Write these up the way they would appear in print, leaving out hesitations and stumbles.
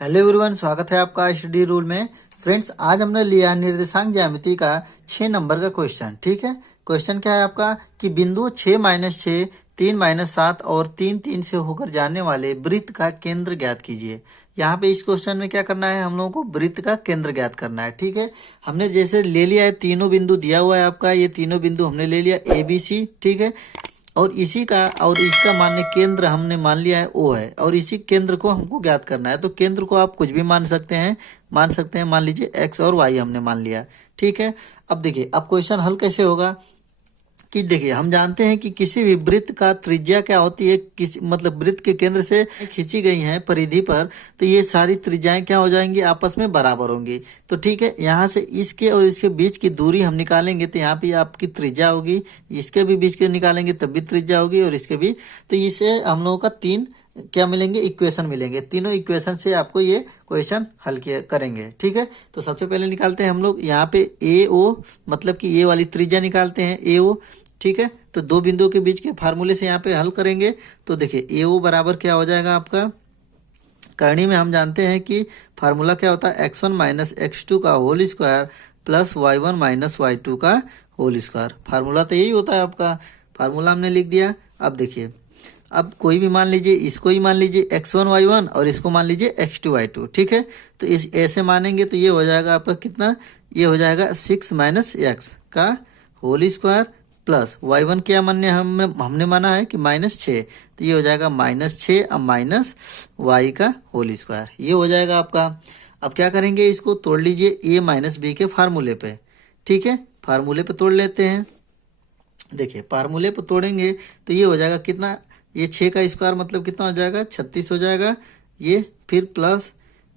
Hello everyone, स्वागत है आपका स्टडी रूल में। फ्रेंड्स, आज हमने लिया निर्देशांक ज्यामिति का 6 नंबर का क्वेश्चन। ठीक है, क्वेश्चन क्या है आपका कि बिंदु 6-6, 3-7 और 3-3 से होकर जाने वाले वृत्त का केंद्र ज्ञात कीजिए। यहाँ पे इस क्वेश्चन में क्या करना है, हम लोगों को वृत्त का केंद्र ज्ञात करना है। ठीक है, हमने जैसे ले लिया है, तीनों बिंदु दिया हुआ है आपका, ये तीनों बिंदु हमने ले लिया ABC। ठीक है, और इसी का और इसका मान्य केंद्र हमने मान लिया है O है, और इसी केंद्र को हमको ज्ञात करना है। तो केंद्र को आप कुछ भी मान सकते हैं, मान लीजिए X और Y हमने मान लिया। ठीक है, अब देखिए, अब क्वेश्चन हल कैसे होगा कि देखिए, हम जानते हैं कि किसी भी वृत्त का त्रिज्या क्या होती है, किसी मतलब वृत्त के केंद्र से खींची गई हैं परिधि पर, तो ये सारी त्रिज्याएं क्या हो जाएंगी, आपस में बराबर होंगी। तो ठीक है, यहाँ से इसके और इसके बीच की दूरी हम निकालेंगे तो यहाँ पे आपकी त्रिज्या होगी, इसके भी बीच के निकालेंगे तब भी त्रिज्या होगी, और इसके भी। तो इसे हम लोगों का तीन क्या मिलेंगे, इक्वेशन मिलेंगे। तीनों इक्वेशन से आपको ये क्वेश्चन हल किया करेंगे। ठीक है, तो सबसे पहले निकालते हैं हम लोग यहाँ पे AO, मतलब कि ये वाली त्रिज्या निकालते हैं AO। ठीक है, तो दो बिंदुओं के बीच के फार्मूले से यहाँ पे हल करेंगे। तो देखिए, AO बराबर क्या हो जाएगा आपका, करणी में हम जानते हैं कि फार्मूला क्या होता है, x1 - x2 का whole square plus y1 - y2 का होल स्क्वायर। फार्मूला तो यही होता है आपका, फार्मूला हमने लिख दिया। अब देखिए, अब कोई भी मान लीजिए, इसको ही मान लीजिए x1 y1 और इसको मान लीजिए x2 y2। ठीक है, तो इस ऐसे मानेंगे तो ये हो जाएगा आपका कितना, ये हो जाएगा 6 - x का होल स्क्वायर प्लस y1 क्या मान्य हमने माना है कि -6, तो ये हो जाएगा -6 अब माइनस y का होल स्क्वायर, ये हो जाएगा आपका। अब क्या करेंगे, इसको तोड़ लीजिए a - b के फार्मूले पे। ठीक है, फार्मूले पे तोड़ लेते हैं। देखिए, फार्मूले पे तोड़ेंगे तो ये हो जाएगा कितना, ये 6 का स्क्वायर मतलब कितना हो जाएगा, 36 हो जाएगा। ये फिर प्लस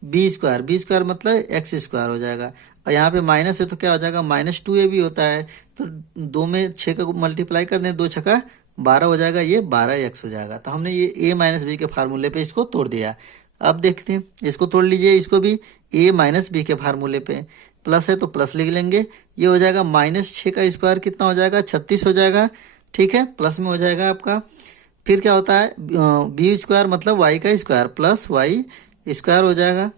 बी स्क्वायर मतलब एक्स स्क्वायर हो जाएगा, और यहाँ पे माइनस है तो क्या हो जाएगा, -2ab होता है। तो दो में 6 का मल्टीप्लाई कर दें, 2 छक्का 12 हो जाएगा, ये 12x हो जाएगा। तो हमने ये a - b के फार्मूले पे इसको तोड़ दिया। अब देखते हैं, इसको तोड़ लीजिए, इसको भी a - b के फार्मूले पे प्लस है तो प्लस लिख लेंगे। ये हो जाएगा -6 का स्क्वायर कितना हो जाएगा, 36 हो जाएगा। ठीक है, प्लस में हो जाएगा आपका। फिर क्या होता है, बी स्क्वायर मतलब वाई का स्क्वायर प्लस वाई स्क्वायर हो जाएगा,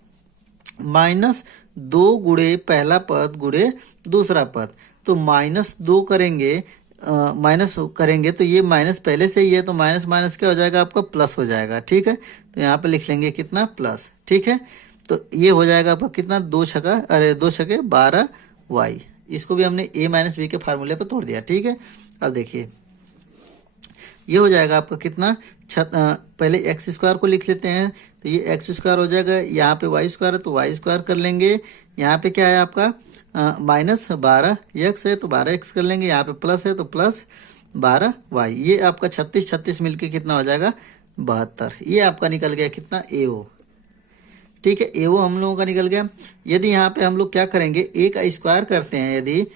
-2 गुणे पहला पद गुणे दूसरा पद। तो -2 करेंगे, माइनस करेंगे तो ये माइनस पहले से ही है, तो माइनस माइनस क्या हो जाएगा आपका, प्लस हो जाएगा। ठीक है, तो यहाँ पे लिख लेंगे कितना, प्लस। ठीक है, तो ये हो जाएगा आपका कितना, 2 छके 12y। इसको भी हमने a - b के फार्मूले पर तोड़ दिया। ठीक है, अब देखिए, ये हो जाएगा आपका कितना, पहले एक्स स्क्वायर को लिख लेते हैं, तो ये एक्स स्क्वायर हो जाएगा। यहाँ पे वाई स्क्वायर है तो वाई स्क्वायर कर लेंगे। यहाँ पे क्या है आपका, -12x है तो 12x कर लेंगे। यहाँ पे प्लस है तो प्लस 12y। ये आपका 36 मिलके कितना हो जाएगा, 72। ये आपका निकल गया कितना, AO। ठीक है, AO हम लोगों का निकल गया। यदि यहाँ पे हम लोग क्या करेंगे, ए का स्क्वायर करते हैं, यदि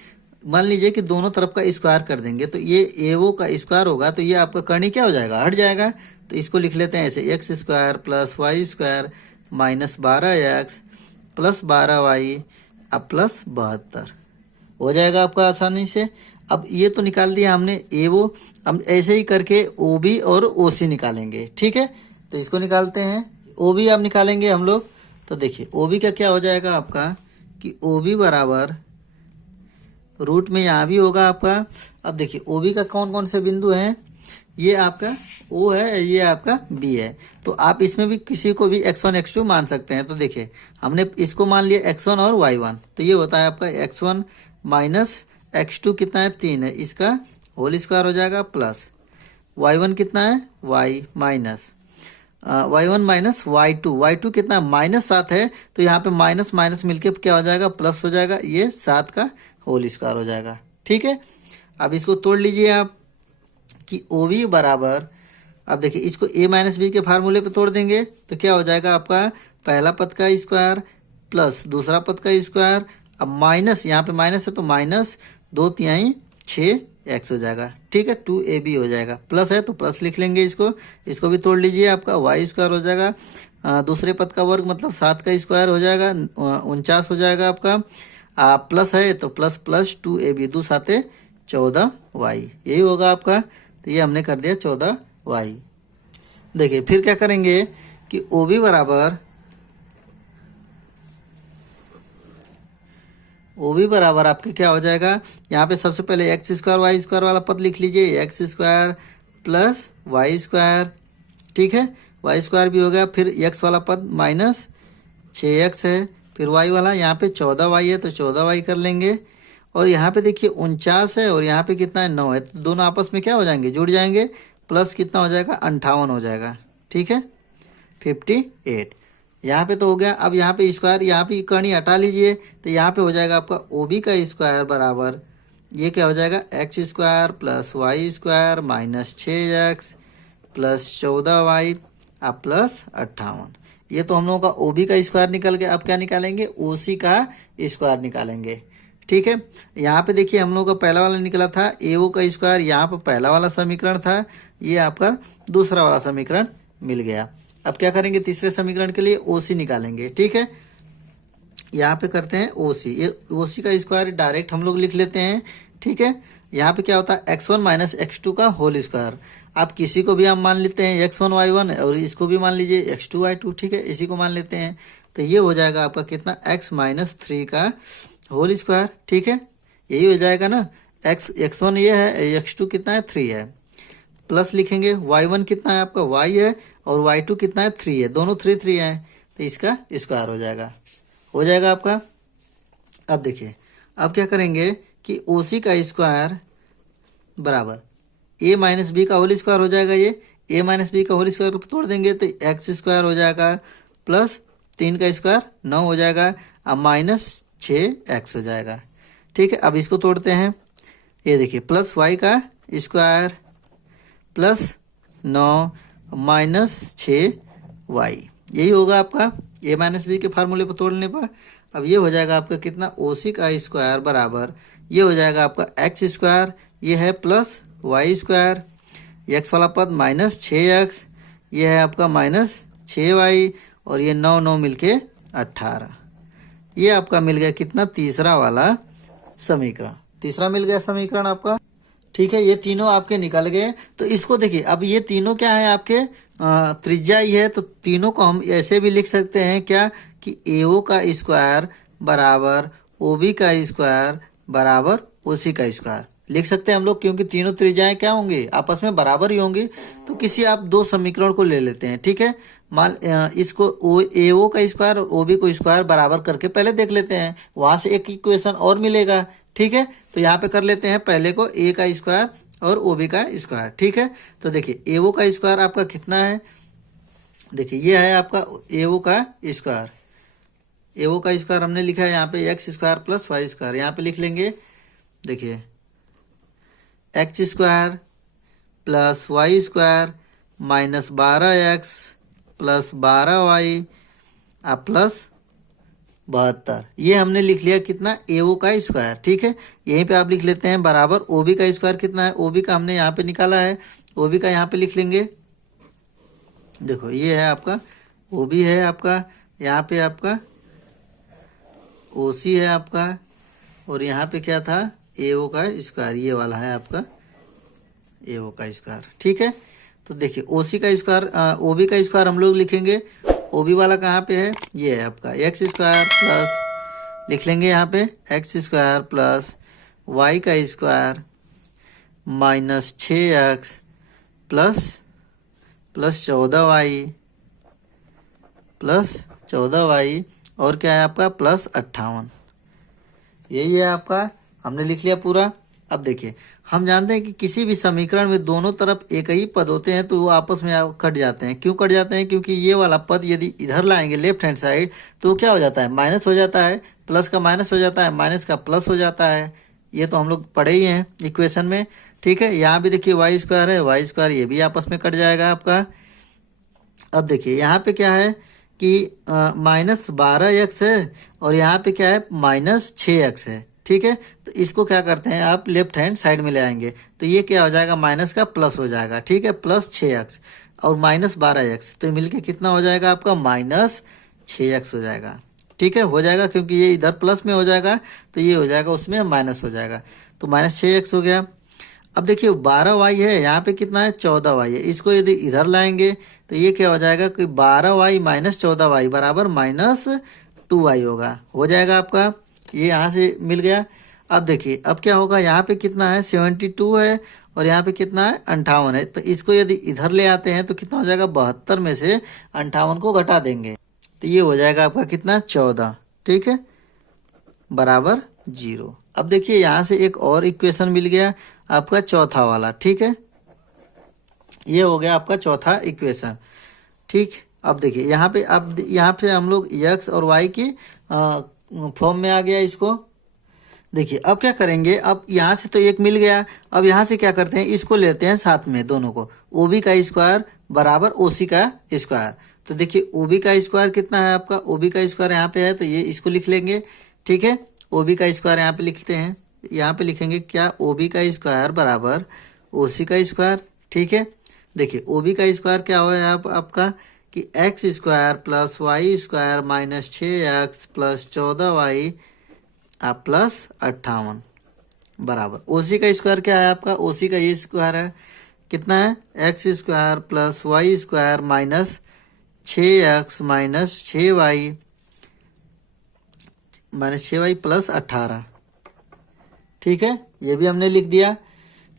मान लीजिए कि दोनों तरफ का स्क्वायर कर देंगे तो ये AO का स्क्वायर होगा, तो ये आपका करनी क्या हो जाएगा, हट जाएगा। तो इसको लिख लेते हैं ऐसे, x square plus y square -12x plus 12y अब प्लस 72 हो जाएगा आपका आसानी से। अब ये तो निकाल दिया हमने AO, हम ऐसे ही करके OB और OC निकालेंगे। ठीक है, तो इसको निकालते हैं, OB अब निकालेंगे हम लोग। तो देखिए, OB का क्या हो जाएगा आपका कि OB बराबर रूट में यहाँ भी होगा आपका। अब देखिए, OB का कौन कौन से बिंदु हैं, ये आपका O है, ये आपका B है। तो आप इसमें भी किसी को भी x1 x2 मान सकते हैं। तो देखिए, हमने इसको मान लिया x1 और y1, तो ये होता है आपका x1 - x2 कितना है, 3 है, इसका होल स्क्वायर हो जाएगा प्लस y1 कितना है, y1 - y2 कितना -7 है, तो यहाँ पे माइनस माइनस मिलके क्या हो जाएगा, प्लस हो जाएगा, ये 7 का होल स्क्वायर हो जाएगा। ठीक है, अब इसको तोड़ लीजिए आप कि OB बराबर, अब देखिए इसको a - b के फार्मूले पे तोड़ देंगे तो क्या हो जाएगा आपका, पहला पद का स्क्वायर प्लस दूसरा पद का स्क्वायर, अब माइनस, यहाँ पे माइनस है तो -2 6x हो जाएगा। ठीक है, 2ab हो जाएगा, प्लस है तो प्लस लिख लेंगे, इसको भी तोड़ लीजिए, आपका वाई स्क्वायर हो जाएगा, दूसरे पद का वर्ग मतलब 7 का स्क्वायर हो जाएगा, 49 हो जाएगा आपका। प्लस है तो प्लस प्लस 2ab 2 साते 14y, यही होगा आपका। तो ये हमने कर दिया 14y। देखिए, फिर क्या करेंगे कि OB बराबर ओ भी बराबर आपके क्या हो जाएगा, यहाँ पे सबसे पहले एक्स स्क्वायर वाई स्क्वायर वाला पद लिख लीजिए, x square plus y square, ठीक है, वाई स्क्वायर भी हो गया, फिर एक्स वाला पद माइनस 6x है, फिर वाई वाला यहाँ पे 14y है तो 14y कर लेंगे, और यहाँ पे देखिए 49 है और यहाँ पे कितना है 9 है, तो दोनों आपस में क्या हो जाएंगे, जुड़ जाएंगे, प्लस कितना हो जाएगा 58 हो जाएगा, ठीक है, 58। यहाँ पे तो हो गया। अब यहाँ पे स्क्वायर, यहाँ पे कर्ण हटा लीजिए तो यहाँ पे हो जाएगा आपका ओ बी का स्क्वायर बराबर, ये क्या हो जाएगा x square plus y square minus 6x plus 14y अब प्लस 58। ये तो हम लोगों का ओ बी का स्क्वायर निकल गया। अब क्या निकालेंगे, ओ सी का स्क्वायर निकालेंगे, ठीक है। यहाँ पे देखिए हम लोगों का पहला वाला निकला था ए ओ का स्क्वायर, यहाँ पर पहला वाला समीकरण था, ये आपका दूसरा वाला समीकरण मिल गया। अब क्या करेंगे, तीसरे समीकरण के लिए ओ सी निकालेंगे, ठीक है। यहाँ पे करते हैं ओ सी, ये ओ सी का स्क्वायर डायरेक्ट हम लोग लिख लेते हैं, ठीक है। यहाँ पे क्या होता है x1 माइनस x2 का होल स्क्वायर, आप किसी को भी आप मान लेते हैं x1 y1 और इसको भी मान लीजिए x2 y2, ठीक है, इसी को मान लेते हैं, तो ये हो जाएगा आपका कितना x माइनस 3 का होल स्क्वायर, ठीक है, यही हो जाएगा ना। x1 ये है, x2 कितना है 3 है, प्लस लिखेंगे y1 कितना है आपका y है और y2 कितना है 3 है, दोनों 3 3 है, तो इसका स्क्वायर हो जाएगा आपका। अब देखिए अब क्या करेंगे कि ओ सी का स्क्वायर बराबर ए माइनस बी का होल स्क्वायर हो जाएगा, ये ए माइनस बी का होल स्क्वायर तोड़ देंगे तो एक्स स्क्वायर हो जाएगा प्लस 3 का स्क्वायर 9 हो जाएगा, अब माइनस 6x हो जाएगा, ठीक है। अब इसको तोड़ते हैं, ये देखिए प्लस वाई का स्क्वायर प्लस 9 माइनस 6y, यही होगा आपका ए माइनस बी के फार्मूले पर तोड़ने पर। अब ये हो जाएगा आपका कितना, ओ सी का स्क्वायर बराबर, ये हो जाएगा आपका एक्स स्क्वायर, ये है प्लस वाई स्क्वायर, एक्स वाला पद माइनस 6x, ये है आपका माइनस 6y, और ये 9 9 मिलके 18, ये आपका मिल गया कितना, तीसरा वाला समीकरण, तीसरा मिल गया समीकरण आपका, ठीक है। ये तीनों आपके निकल गए। तो इसको देखिए, अब ये तीनों क्या है आपके त्रिज्या ही है, तो तीनों को हम ऐसे भी लिख सकते हैं क्या कि एओ का स्क्वायर बराबर ओ बी का स्क्वायर बराबर ओ सी का स्क्वायर लिख सकते हैं हम लोग, क्योंकि तीनों त्रिज्याएं क्या होंगी, आपस में बराबर ही होंगी। तो किसी आप दो समीकरण को ले लेते हैं, ठीक है, मान इसको एओ का स्क्वायर और ओ बी को स्क्वायर बराबर करके पहले देख लेते हैं, वहां से एक इक्वेशन और मिलेगा, ठीक है। तो यहाँ पे कर लेते हैं पहले को ए का स्क्वायर और ओ बी का स्क्वायर, ठीक है। तो देखिए एओ का स्क्वायर आपका कितना है, देखिए ये है आपका एओ का स्क्वायर, एओ का स्क्वायर हमने लिखा है यहाँ पे x square plus y square, यहाँ पे लिख लेंगे, देखिए x square plus y square minus 12x plus 12y अब प्लस 72, ये हमने लिख लिया कितना, एओ का स्क्वायर, ठीक है। यहीं पे आप लिख लेते हैं बराबर ओ बी का स्क्वायर कितना है, ओ बी का हमने यहाँ पे निकाला है, ओ बी का यहाँ पे लिख लेंगे, देखो ये है आपका ओ बी है आपका, यहाँ पे आपका ओ सी है आपका, और यहाँ पे क्या था एओ का स्क्वायर, ये वाला है आपका एओ का स्क्वायर, ठीक है। तो देखिए ओ सी का स्क्वायर, ओ बी का स्क्वायर हम लोग लिखेंगे, ओ बी वाला कहाँ पे है, ये है आपका एक्स स्क्वायर प्लस लिख लेंगे यहाँ पे एक्स स्क्वायर प्लस वाई का square minus 6x plus 14y और क्या है आपका प्लस 58, यही है आपका, हमने लिख लिया पूरा। अब देखिए हम जानते हैं कि किसी भी समीकरण में दोनों तरफ एक ही पद होते हैं तो वो आपस में कट जाते हैं। क्यों कट जाते हैं, क्योंकि ये वाला पद यदि इधर लाएंगे लेफ्ट हैंड साइड तो क्या हो जाता है, माइनस हो जाता है, प्लस का माइनस हो जाता है, माइनस का प्लस हो जाता है, ये तो हम लोग पढ़े ही हैं इक्वेशन में, ठीक है। यहाँ भी देखिए वाई स्क्वायर है, वाई स्क्वायर ये भी आपस में कट जाएगा आपका। अब देखिए यहाँ पे क्या है कि माइनस 12x है और यहाँ पे क्या है माइनस 6x है, ठीक है। तो इसको क्या करते हैं आप लेफ्ट हैंड साइड में ले आएंगे तो ये क्या हो जाएगा, माइनस का प्लस हो जाएगा, ठीक है, प्लस 6x और माइनस 12x, तो मिलके कितना हो जाएगा आपका माइनस 6x हो जाएगा, ठीक है, हो जाएगा, क्योंकि ये इधर प्लस में हो जाएगा तो ये हो जाएगा उसमें माइनस हो जाएगा, तो माइनस 6x हो गया। अब देखिए 12y है, यहाँ पे कितना है 14y है, इसको यदि इधर लाएंगे तो ये क्या हो जाएगा कि 12y माइनस 14y बराबर माइनस 2y होगा, हो जाएगा आपका। ये यहाँ से मिल गया। अब देखिए अब क्या होगा, यहाँ पे कितना है 72 है और यहाँ पे कितना है 58 है। तो इसको यदि इधर ले आते हैं तो कितना हो जाएगा, 72 में से 58 को घटा देंगे तो ये हो जाएगा आपका कितना 14, ठीक है, बराबर 0। अब देखिए यहाँ से एक और इक्वेशन मिल गया आपका चौथा वाला, ठीक है, ये हो गया आपका चौथा इक्वेशन, ठीक। अब देखिए यहाँ पे, अब यहाँ पे हम लोग x और y की फॉर्म में आ गया इसको। देखिए अब क्या करेंगे, अब यहाँ से तो एक मिल गया, अब यहाँ से क्या करते हैं, इसको लेते हैं साथ में दोनों को, OB का स्क्वायर बराबर OC का स्क्वायर। तो देखिए OB का स्क्वायर कितना है आपका, OB का स्क्वायर यहाँ पे है तो ये इसको लिख लेंगे, ठीक है। OB का स्क्वायर यहाँ पे लिखते हैं, यहाँ पे लिखेंगे क्या, OB का स्क्वायर बराबर OC का स्क्वायर, ठीक है। देखिए OB का स्क्वायर क्या हुआ आपका कि x square plus y square minus 6x plus 14y आप प्लस 58 बराबर OC का स्क्वायर क्या है आपका, OC का ये स्क्वायर है कितना है, x square plus y square minus 6x minus 6y plus 18, ठीक है, ये भी हमने लिख दिया।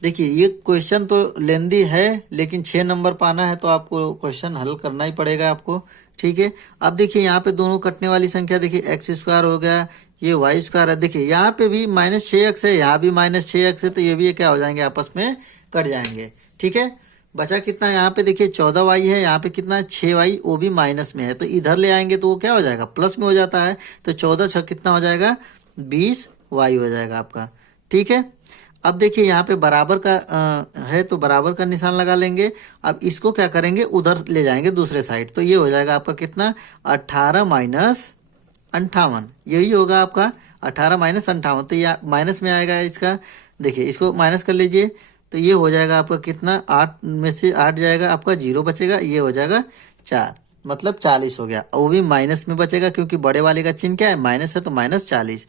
देखिए ये क्वेश्चन तो लेंदी है लेकिन 6 नंबर पाना है तो आपको क्वेश्चन हल करना ही पड़ेगा आपको, ठीक है। अब देखिए यहाँ पे दोनों कटने वाली संख्या, देखिए एक्स स्क्वायर हो गया, ये वाई स्क्वायर है, देखिए यहाँ पे भी -6x है, यहाँ भी -6x है, तो ये भी क्या हो जाएंगे, आपस में कट जाएंगे, ठीक है। बचा कितना, यहाँ पे देखिए 14y है, यहाँ पे कितना 6y, वो भी माइनस में है, तो इधर ले आएंगे तो वो क्या हो जाएगा, प्लस में हो जाता है, तो 14 6 कितना हो जाएगा, 20y हो जाएगा आपका, ठीक है। अब देखिए यहाँ पे बराबर का है तो बराबर का निशान लगा लेंगे। अब इसको क्या करेंगे, उधर ले जाएंगे दूसरे साइड, तो ये हो जाएगा आपका कितना 18 माइनस 58, यही होगा आपका 18 माइनस 58, तो ये माइनस में आएगा इसका। देखिए इसको माइनस कर लीजिए तो ये हो जाएगा आपका कितना, 8 में से 8 जाएगा आपका 0 बचेगा, ये हो जाएगा 4, मतलब 40 हो गया, और वो भी माइनस में बचेगा क्योंकि बड़े वाले का चिन्ह क्या है, माइनस है, तो -40,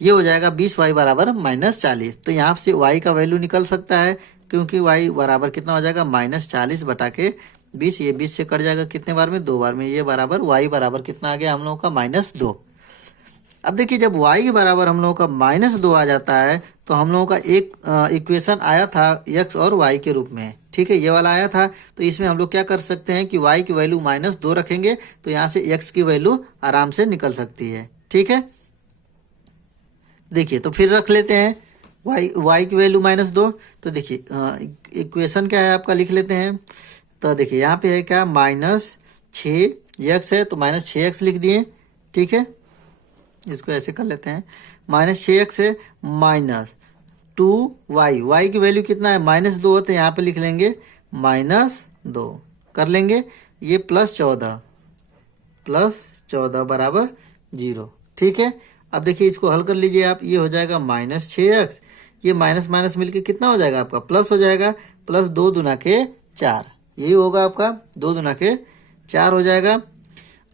ये हो जाएगा 20y बराबर -40। तो यहाँ से y का वैल्यू निकल सकता है क्योंकि y बराबर कितना हो जाएगा, -40 बटा के 20, ये 20 से कट जाएगा कितने बार में, 2 बार में, ये बराबर y बराबर कितना आ गया हम लोगों का -2। अब देखिए जब y के बराबर हम लोगों का -2 आ जाता है तो हम लोगों का एक इक्वेशन आया था x और y के रूप में, ठीक है, ये वाला आया था। तो इसमें हम लोग क्या कर सकते हैं कि y की वैल्यू -2 रखेंगे तो यहाँ से x की वैल्यू आराम से निकल सकती है, ठीक है। देखिए तो फिर रख लेते हैं y की वैल्यू -2, तो देखिए इक्वेशन क्या है आपका लिख लेते हैं। तो देखिए यहाँ पे है क्या, -6x है तो -6x लिख दिए, ठीक है, इसको ऐसे कर लेते हैं, -6x है -2y, y की वैल्यू कितना है -2 है तो यहाँ पे लिख लेंगे -2 कर लेंगे, ये +14 बराबर 0, ठीक है। अब देखिए इसको हल कर लीजिए आप, ये हो जाएगा -6x, ये माइनस माइनस मिलके कितना हो जाएगा आपका, प्लस हो जाएगा, प्लस 2 दूना के 4, यही होगा आपका 2 दूना के 4 हो जाएगा,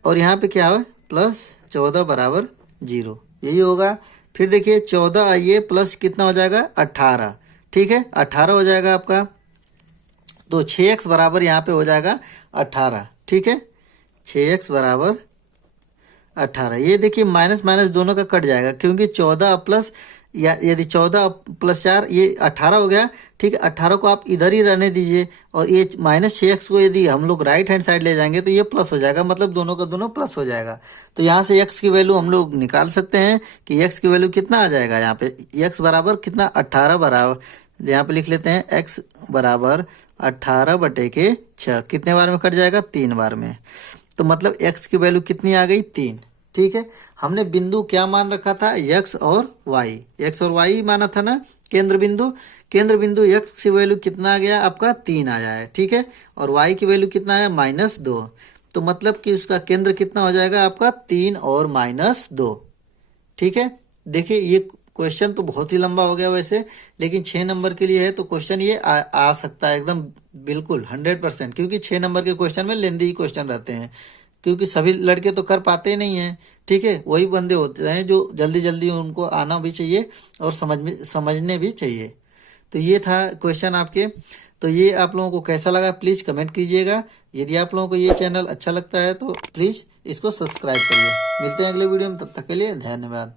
और यहाँ पे क्या है +14 बराबर 0, यही होगा। फिर देखिए 14 आइए प्लस कितना हो जाएगा 18, ठीक है, 18 हो जाएगा आपका, तो 6x बराबर यहाँ पे हो जाएगा 18, ठीक है, 6x बराबर 18। ये देखिए माइनस माइनस दोनों का कट जाएगा क्योंकि 14 प्लस, या यदि 14 + 4 ये 18 हो गया, ठीक है, 18 को आप इधर ही रहने दीजिए, और ये -6x को यदि हम लोग राइट हैंड साइड ले जाएंगे तो ये प्लस हो जाएगा, मतलब दोनों का दोनों प्लस हो जाएगा। तो यहाँ से x की वैल्यू हम लोग निकाल सकते हैं कि x की वैल्यू कितना आ जाएगा, यहाँ पे x बराबर कितना 18 बराबर, यहाँ पे लिख लेते हैं x बराबर 18/6, कितने बार में कट जाएगा, 3 बार में, तो मतलब x की वैल्यू कितनी आ गई, 3, ठीक है। हमने बिंदु क्या मान रखा था, x और y माना था ना, केंद्र बिंदु x की वैल्यू कितना आ गया आपका 3 आ जाए, ठीक है, और y की वैल्यू कितना है -2, तो मतलब कि उसका केंद्र कितना हो जाएगा आपका 3 और -2, ठीक है। देखिए ये क्वेश्चन तो बहुत ही लंबा हो गया वैसे, लेकिन 6 नंबर के लिए है तो क्वेश्चन ये आ सकता है एकदम बिल्कुल 100%, क्योंकि 6 नंबर के क्वेश्चन में लेंदी ही क्वेश्चन रहते हैं, क्योंकि सभी लड़के तो कर पाते ही नहीं हैं, ठीक है, वही बंदे होते हैं जो जल्दी जल्दी उनको आना भी चाहिए और समझने भी चाहिए। तो ये था क्वेश्चन आपके, तो ये आप लोगों को कैसा लगा प्लीज़ कमेंट कीजिएगा। यदि आप लोगों को ये चैनल अच्छा लगता है तो प्लीज़ इसको सब्सक्राइब करिए। मिलते हैं अगले वीडियो में, तब तक के लिए धन्यवाद।